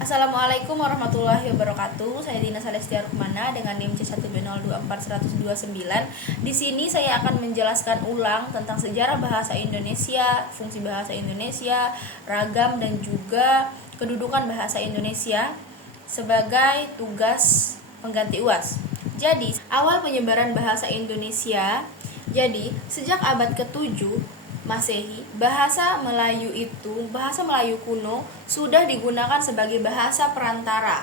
Assalamualaikum warahmatullahi wabarakatuh. Saya Dina Salestia Rukmana dengan NIM C1B024129. Di sini saya akan menjelaskan ulang tentang sejarah bahasa Indonesia, fungsi bahasa Indonesia, ragam dan juga kedudukan bahasa Indonesia sebagai tugas pengganti UAS. Jadi, awal penyebaran bahasa Indonesia. Jadi, sejak abad ke-7 Masehi, bahasa Melayu kuno sudah digunakan sebagai bahasa perantara.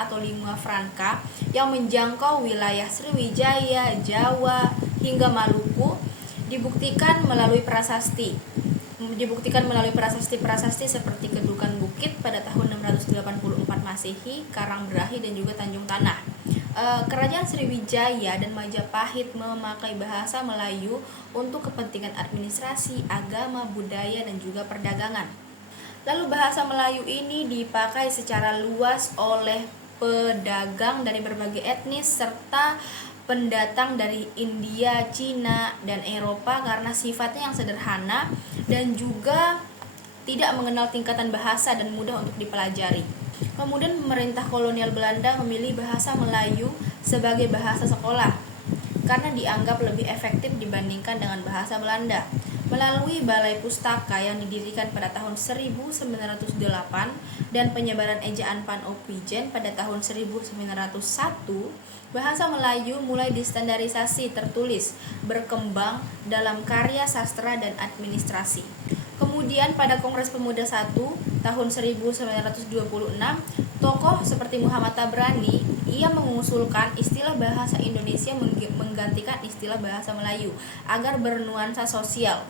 Atau lingua franca yang menjangkau wilayah Sriwijaya, Jawa, hingga Maluku, dibuktikan melalui prasasti seperti Kedukan Bukit pada tahun 684 Masehi, Karangbrahi dan juga Tanjung Tanah. Kerajaan Sriwijaya dan Majapahit memakai bahasa Melayu untuk kepentingan administrasi, agama, budaya, dan juga perdagangan. Lalu bahasa Melayu ini dipakai secara luas oleh pedagang dari berbagai etnis serta pendatang dari India, Cina, dan Eropa karena sifatnya yang sederhana dan juga tidak mengenal tingkatan bahasa dan mudah untuk dipelajari. Kemudian pemerintah kolonial Belanda memilih bahasa Melayu sebagai bahasa sekolah karena dianggap lebih efektif dibandingkan dengan bahasa Belanda. Melalui Balai Pustaka yang didirikan pada tahun 1908 dan penyebaran ejaan Pan-Opijen pada tahun 1901, bahasa Melayu mulai distandarisasi tertulis, berkembang dalam karya sastra dan administrasi. Kemudian pada Kongres Pemuda 1 tahun 1926, tokoh seperti Muhammad Tabrani, ia mengusulkan istilah bahasa Indonesia menggantikan istilah bahasa Melayu agar bernuansa sosial.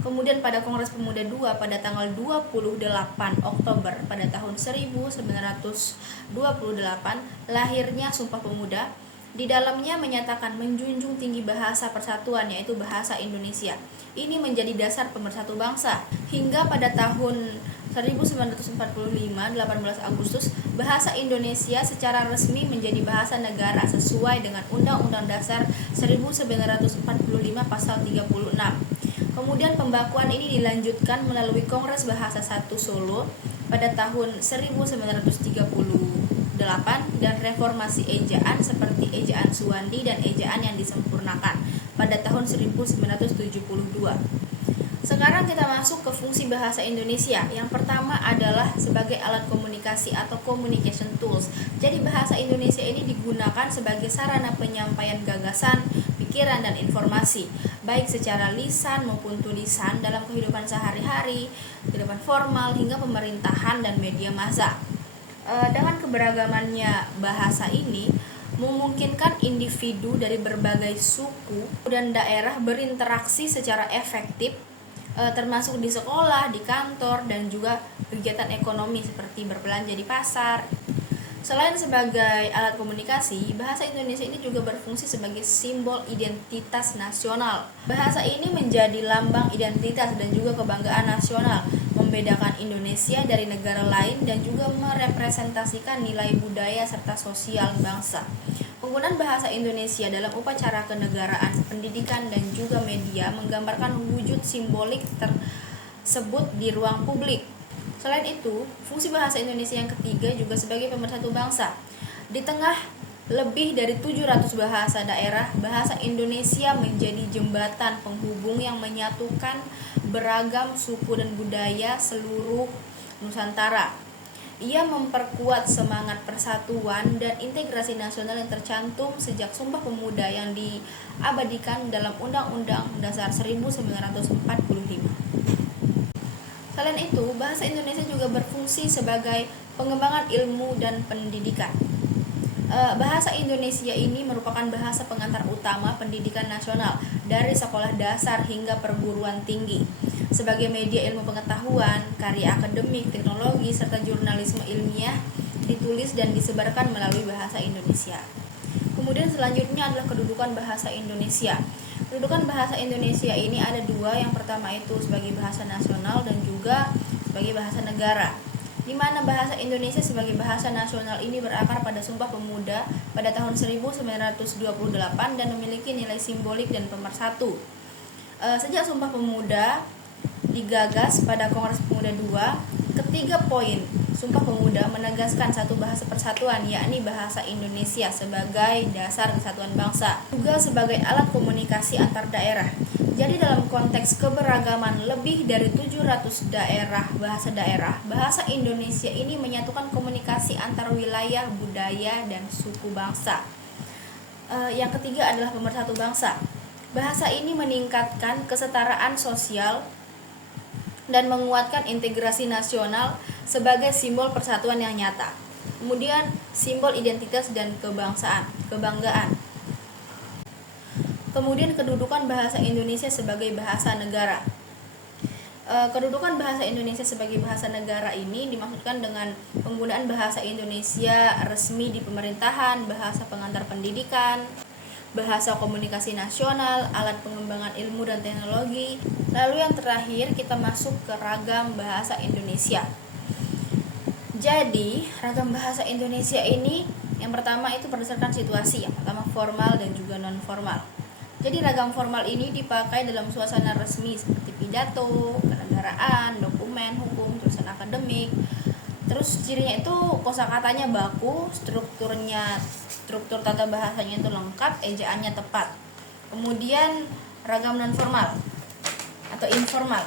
Kemudian pada Kongres Pemuda 2 pada tanggal 28 Oktober pada tahun 1928, lahirnya Sumpah Pemuda. Di dalamnya menyatakan menjunjung tinggi bahasa persatuan, yaitu bahasa Indonesia. Ini menjadi dasar pemersatu bangsa. Hingga pada tahun 1945, 18 Agustus, bahasa Indonesia secara resmi menjadi bahasa negara sesuai dengan Undang-Undang Dasar 1945 pasal 36. Kemudian pembakuan ini dilanjutkan melalui Kongres Bahasa 1 Solo pada tahun 1938 dan reformasi ejaan seperti ejaan Suwandi dan ejaan yang disempurnakan pada tahun 1972. Sekarang kita masuk ke fungsi bahasa Indonesia. Yang pertama adalah sebagai alat komunikasi atau communication tools. Jadi bahasa Indonesia ini digunakan sebagai sarana penyampaian gagasan, pikiran, dan informasi, baik secara lisan maupun tulisan dalam kehidupan sehari-hari, kehidupan formal, hingga pemerintahan dan media massa. Dengan keberagamannya bahasa ini memungkinkan individu dari berbagai suku dan daerah berinteraksi secara efektif, termasuk di sekolah, di kantor, dan juga kegiatan ekonomi seperti berbelanja di pasar. Selain sebagai alat komunikasi, bahasa Indonesia ini juga berfungsi sebagai simbol identitas nasional. Bahasa ini menjadi lambang identitas dan juga kebanggaan nasional, membedakan Indonesia dari negara lain dan juga merepresentasikan nilai budaya serta sosial bangsa. Penggunaan bahasa Indonesia dalam upacara kenegaraan, pendidikan, dan juga media menggambarkan wujud simbolik tersebut di ruang publik. Selain itu, fungsi bahasa Indonesia yang ketiga juga sebagai pemersatu bangsa. Di tengah lebih dari 700 bahasa daerah, bahasa Indonesia menjadi jembatan penghubung yang menyatukan beragam suku dan budaya seluruh Nusantara. Ia memperkuat semangat persatuan dan integrasi nasional yang tercantum sejak Sumpah Pemuda yang diabadikan dalam Undang-Undang Dasar 1945. Selain itu, bahasa Indonesia juga berfungsi sebagai pengembangan ilmu dan pendidikan. Bahasa Indonesia ini merupakan bahasa pengantar utama pendidikan nasional dari sekolah dasar hingga perguruan tinggi. Sebagai media ilmu pengetahuan, karya akademik, teknologi, serta jurnalisme ilmiah ditulis dan disebarkan melalui bahasa Indonesia. Kemudian selanjutnya adalah kedudukan bahasa Indonesia. Kedudukan bahasa Indonesia ini ada dua. Yang pertama itu sebagai bahasa nasional dan juga sebagai bahasa negara, di mana bahasa Indonesia sebagai bahasa nasional ini berakar pada Sumpah Pemuda pada tahun 1928 dan memiliki nilai simbolik dan pemersatu. Sejak Sumpah Pemuda digagas pada Kongres Pemuda II, Ketiga poin Sumpah Pemuda menegaskan satu bahasa persatuan, yakni bahasa Indonesia sebagai dasar kesatuan bangsa, juga sebagai alat komunikasi antar daerah. Jadi dalam konteks keberagaman lebih dari 700 daerah, bahasa Indonesia ini menyatukan komunikasi antar wilayah, budaya, dan suku bangsa. Yang ketiga adalah pemersatu bangsa. Bahasa ini meningkatkan kesetaraan sosial dan menguatkan integrasi nasional sebagai simbol persatuan yang nyata. Kemudian simbol identitas dan kebanggaan. Kemudian kedudukan bahasa Indonesia sebagai bahasa negara. Kedudukan bahasa Indonesia sebagai bahasa negara ini dimaksudkan dengan penggunaan bahasa Indonesia resmi di pemerintahan, bahasa pengantar pendidikan, bahasa komunikasi nasional, alat pengembangan ilmu dan teknologi. Lalu yang terakhir kita masuk ke ragam bahasa Indonesia. Jadi ragam bahasa Indonesia ini yang pertama itu berdasarkan situasi, yang pertama formal dan juga non formal. Jadi ragam formal ini dipakai dalam suasana resmi seperti pidato, kenegaraan, dokumen, hukum, tulisan akademik. Terus cirinya itu kosakatanya baku, struktur tata bahasanya itu lengkap, ejaannya tepat. Kemudian ragam non formal atau informal.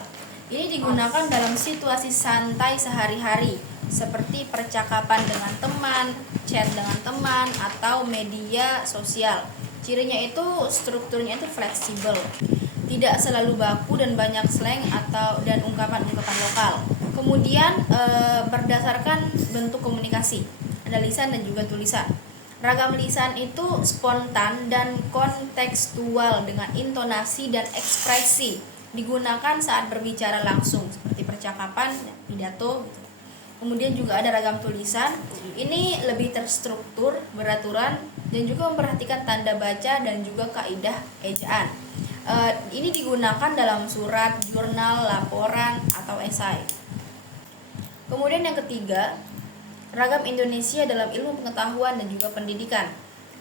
Ini digunakan dalam situasi santai sehari-hari seperti percakapan dengan teman, chat dengan teman, atau media sosial. Cirinya itu strukturnya itu fleksibel, tidak selalu baku dan banyak slang dan ungkapan-ungkapan lokal. Kemudian berdasarkan bentuk komunikasi, ada lisan dan juga tulisan. Ragam lisan itu spontan dan kontekstual dengan intonasi dan ekspresi, digunakan saat berbicara langsung seperti percakapan, pidato gitu. Kemudian juga ada ragam tulisan, ini lebih terstruktur, beraturan, dan juga memperhatikan tanda baca dan juga kaidah ejaan. Ini digunakan dalam surat, jurnal, laporan, atau esai. Kemudian yang ketiga, ragam Indonesia dalam ilmu pengetahuan dan juga pendidikan.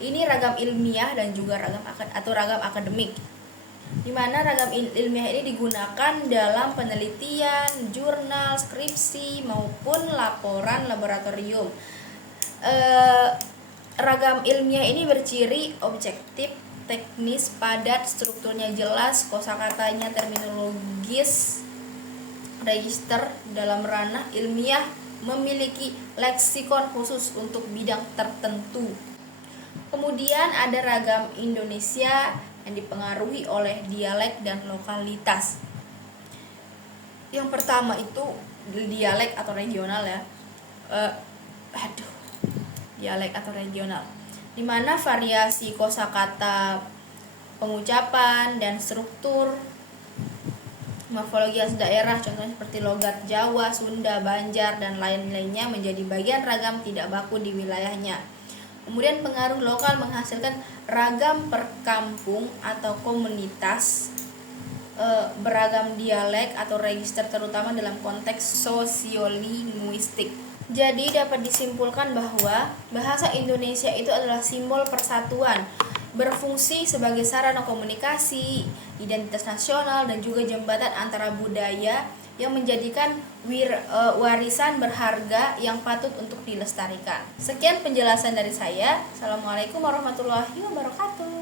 Ini ragam ilmiah dan juga ragam akademik, di mana ragam ilmiah ini digunakan dalam penelitian, jurnal, skripsi, maupun laporan laboratorium. Ragam ilmiah ini berciri objektif, teknis, padat, strukturnya jelas, kosakatanya terminologis, register dalam ranah ilmiah, memiliki leksikon khusus untuk bidang tertentu. Kemudian ada ragam Indonesia yang dipengaruhi oleh dialek dan lokalitas. Yang pertama itu dialek atau regional ya. Dialek atau regional, di mana variasi kosakata, pengucapan dan struktur morfologi daerah, contohnya seperti logat Jawa, Sunda, Banjar, dan lain-lainnya menjadi bagian ragam tidak baku di wilayahnya. Kemudian pengaruh lokal menghasilkan ragam perkampung atau komunitas, beragam dialek atau register terutama dalam konteks sosiolinguistik. Jadi dapat disimpulkan bahwa bahasa Indonesia itu adalah simbol persatuan, berfungsi sebagai sarana komunikasi, identitas nasional, dan juga jembatan antara budaya yang menjadikan warisan berharga yang patut untuk dilestarikan. Sekian penjelasan dari saya. Assalamualaikum warahmatullahi wabarakatuh.